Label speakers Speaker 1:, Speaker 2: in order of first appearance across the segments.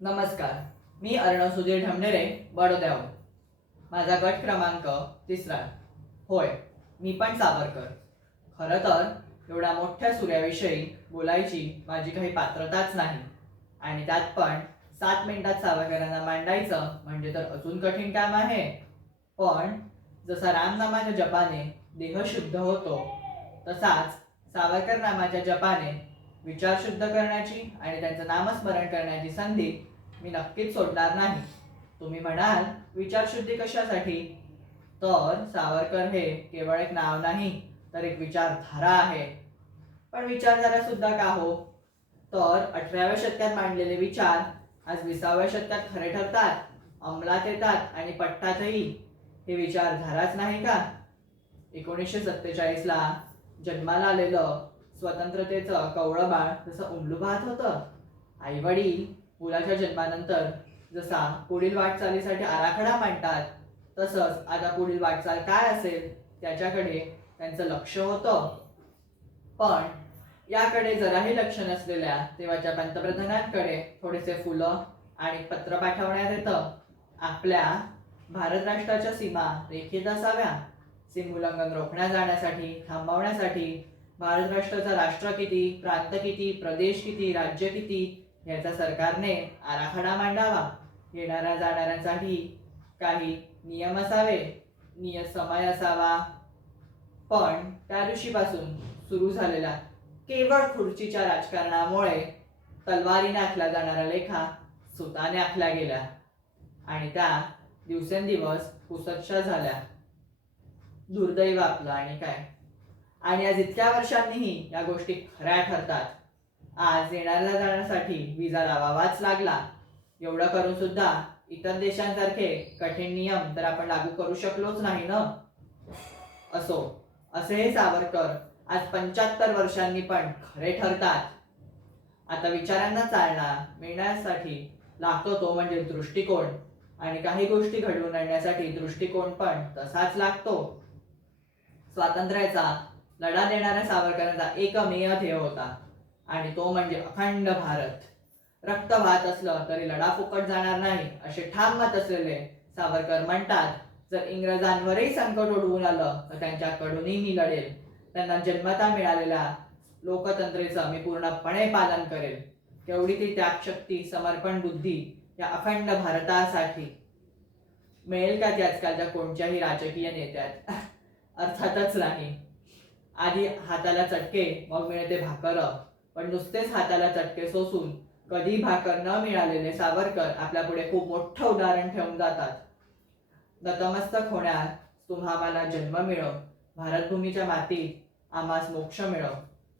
Speaker 1: नमस्कार. मी अर्णव सुधीर ढमनेरे बडोद्याहून माझा गट क्रमांक तिसरा. होय मी पण सावरकर. खरं तर एवढ्या मोठ्या सूर्याविषयी बोलायची माझी काही पात्रताच नाही. आणि त्यात पण सात मिनिटात सावरकरांना मांडायचं म्हणजे तर अजून कठीण काम आहे. पण जसा रामनामाच्या जपाने देह शुद्ध होतो तसाच सावरकर नामाच्या जपाने विचार शुद्ध करण्याची आणि त्यांचं नामस्मरण करण्याची संधी मी नक्कीच सोडणार नाही. तुम्ही म्हणाल विचारशुद्धी कशासाठी? तर सावरकर हे केवळ एक नाव नाही तर एक विचारधारा आहे. पण विचारधारा सुद्धा का हो? तर अठराव्या शतकात मांडलेले विचार आज विसाव्या शतकात खरे ठरतात अंमलात येतात आणि पट्टातही हे विचारधाराच नाही का? एकोणीसशे सत्तेचाळीसला जन्माला आलेलं स्वतंत्रतेचं कवळं बाळ जसं उमलू पाहत होतं आई वडील मुलाच्या जन्मानंतर जसा पुढील वाटचालीसाठी आराखडा मांडतात तसंच आता पुढील वाटचाल काय असेल त्याच्याकडे त्यांचं लक्ष होतं. पण याकडे जराही लक्ष नसलेल्या तेव्हाच्या पंतप्रधानांकडे थोडेसे फुलं आणि पत्र पाठवण्यात येतं. आपल्या भारत राष्ट्राच्या सीमा रेखीत असाव्या. सीमोल्लंघन रोखण्या जाण्यासाठी थांबवण्यासाठी भारत राष्ट्राचा राष्ट्र किती प्रांत किती प्रदेश किती राज्य किती याचा सरकारने आराखडा मांडावा. येणाऱ्या जाणाऱ्यांसाठी काही नियम असावे. नियत समय असावा. पण त्या दिवशीपासून सुरू झालेला केवळ खुर्चीच्या राजकारणामुळे तलवारीने आखल्या जाणारा लेखा सुताने आखल्या गेल्या. आणि त्या दिवसेंदिवस पुसटशा झाल्या. दुर्दैव आपलं आणि काय? आणि आज इतक्या वर्षांनीही या गोष्टी खऱ्या ठरतात. आज येणाऱ्या जाण्यासाठी विजा लावावाच लागला. एवढं करून सुद्धा इतर देशांसारखे कठीण नियम तर आपण लागू करू शकलोच नाही ना? असो असे हे सावरकर आज पंच्याहत्तर वर्षांनी पण खरे ठरतात. आता विचारांना चालना मिळण्यासाठी लागतो तो म्हणजे दृष्टिकोन. आणि काही गोष्टी घडवून आणण्यासाठी दृष्टिकोन पण तसाच लागतो. स्वातंत्र्याचा लढा देणाऱ्या सावरकरांचा एकमेव ध्येय होता. आणि तो म्हणजे अखंड भारत. रक्त वाहत असलं तरी लढा फुकट जाणार नाही असे ठाम मत असलेले सावरकर म्हणतात जर इंग्रजांवरही संकट ओढवून आलं तर त्यांच्याकडूनही मी लढेल. त्यांना जन्मता मिळालेल्या लोकतंत्रेचं मी पूर्णपणे पालन करेल. तेवढी ती त्यागशक्ती समर्पण बुद्धी या अखंड भारतासाठी मिळेल का ती आजकालच्या कोणत्याही राजकीय नेत्यात? अर्थातच नाही. आधी हाताला चटके मग मिळते भाकर. पण नुसतेच हाताला चटके सोसून कधी भाकर न मिळालेले सावरकर आपल्या पुढे खूप मोठं उदाहरण ठेवून जातात. नतमस्तक होण्यात तुम्हा मला जन्म मिळव भारतभूमीच्या मातीत आम्हास मोक्ष मिळव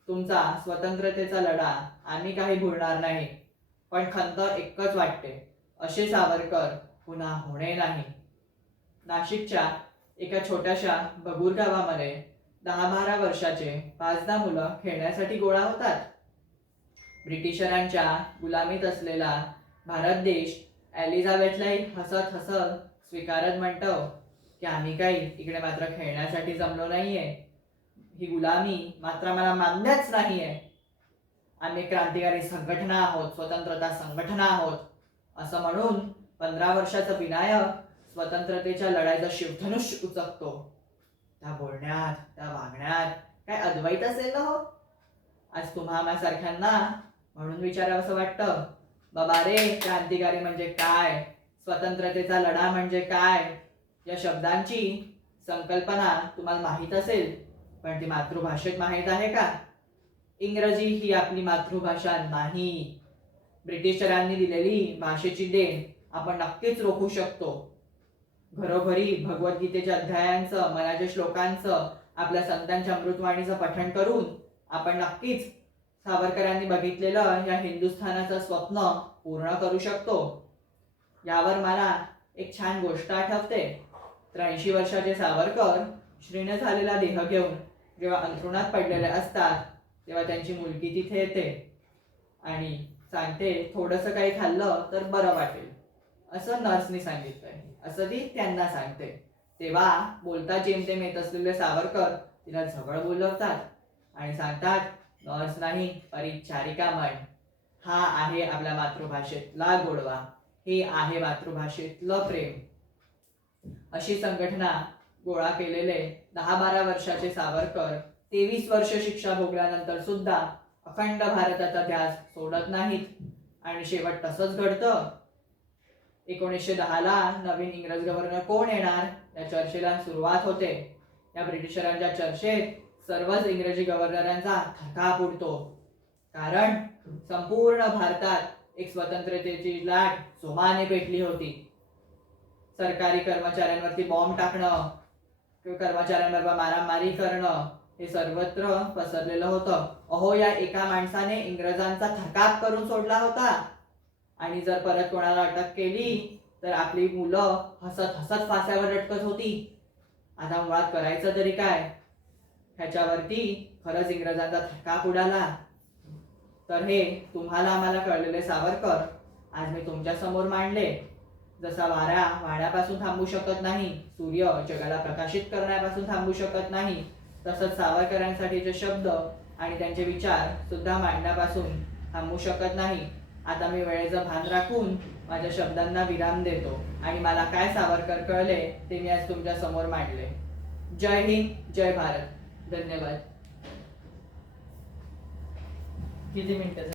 Speaker 1: तुमचा स्वतंत्रतेचा लढा आम्ही काही भुलणार नाही पण खंत एकच वाटते. असे सावरकर पुन्हा होणे नाही. नाशिकच्या एका छोट्याशा बगूर गावामध्ये दहा बारा वर्षाचे पाच दहा मुलं खेळण्यासाठी गोळा होतात. ब्रिटिशरांच्या गुलामीत असलेला भारत देश एलिझाबेथलाही हसत हसत स्वीकारत म्हणतो की आम्ही काही इकडे मात्र खेळण्यासाठी जमलो नाहीये. ही गुलामी मात्र मला मान्यच नाहीये. आम्ही क्रांतिकारी संघटना आहोत स्वतंत्रता संघटना आहोत. असं म्हणून पंधरा वर्षाचा विनायक स्वतंत्रतेच्या लढाईचा शिवधनुष्य उचकतो. त्या बोलण्यात त्या वागण्यात काय अद्वैत असेल ना हो? आज तुम्हा सारख्यांना म्हणून विचारावं वाटतं. बाबा रे क्रांतिकारी म्हणजे काय? स्वतंत्रतेचा लढा म्हणजे काय? या शब्दांची संकल्पना तुम्हाला माहीत असेल पण ती मातृभाषेत माहीत आहे का? इंग्रजी ही आपली मातृभाषा नाही. ब्रिटिशरांनी दिलेली भाषेची देण आपण नक्कीच रोखू शकतो. घरोघरी भगवद्गीतेच्या अध्यायांचं मनाच्या श्लोकांचं आपल्या संतांच्या अमृतवाणीचं पठण करून आपण नक्कीच सावरकरांनी बघितलेलं या हिंदुस्थानाचं स्वप्न पूर्ण करू शकतो. यावर मला एक छान गोष्ट आठवते. त्र्याऐंशी वर्षाचे सावरकर श्रीनं झालेला देह घेऊन जेव्हा अंथरुणात पडलेले असतात तेव्हा त्यांची मुलगी तिथे येते. आणि सांगते थोडंसं काही खाल्लं तर बरं वाटेल. असं नर्सनी सांगितलंय. असं ती त्यांना सांगते. तेव्हा बोलता जेमतेम येत असलेले सावरकर तिला जवळ बोलवतात आणि सांगतात नर्स नाही परिचारिका म्हण. हा आहे आपल्या मातृभाषेतला गोडवा. हे आहे मातृभाषेतलं प्रेम. अशी संघटना गोळा केलेले दहा बारा वर्षाचे सावरकर तेवीस वर्ष शिक्षा भोगल्यानंतर सुद्धा अखंड भारताचा ध्यास सोडत नाहीत. आणि शेवट तसंच घडतं. एकोणीसशे दहाला नवीन इंग्रज गव्हर्नर कोण येणार? या चर्चेला सुरुवात होते. या ब्रिटिशरांच्या चर्चेत सर्वच इंग्रजी गव्हर्नरांचा थका उडतो. कारण संपूर्ण भारतात एक स्वतंत्रतेची लाट जोमाने पेटली होती. सरकारी कर्मचाऱ्यांवरती बॉम्ब टाकणं कर्मचाऱ्यांवर मारामारी करणं हे सर्वत्र पसरलेलं होतं. अहो या एका माणसाने इंग्रजांचा थकाप करून सोडला होता. आणि जर परत कोणाला अटक केली तर आपली मुलं हसत हसत फास्यावर लटकत होती. आता मुळात करायचं तरी काय? ह्याच्यावरती खरंच इंग्रजांचा थका उडाला. तर हे तुम्हाला आम्हाला कळलेले सावरकर आज मी तुमच्यासमोर मांडले. जसा वारा वाड्यापासून थांबू शकत नाही सूर्य जगाला प्रकाशित करण्यापासून थांबू शकत नाही तसंच सावरकरांसाठीचे शब्द आणि त्यांचे विचार सुद्धा मांडण्यापासून थांबू शकत नाही. आता मी वेळेचं भान राखून माझ्या शब्दांना विराम देतो. आणि मला काय सावरकर कळले ते मी आज तुमच्यासमोर मांडले. जय हिंद जय भारत. धन्यवाद. किती मिनिटं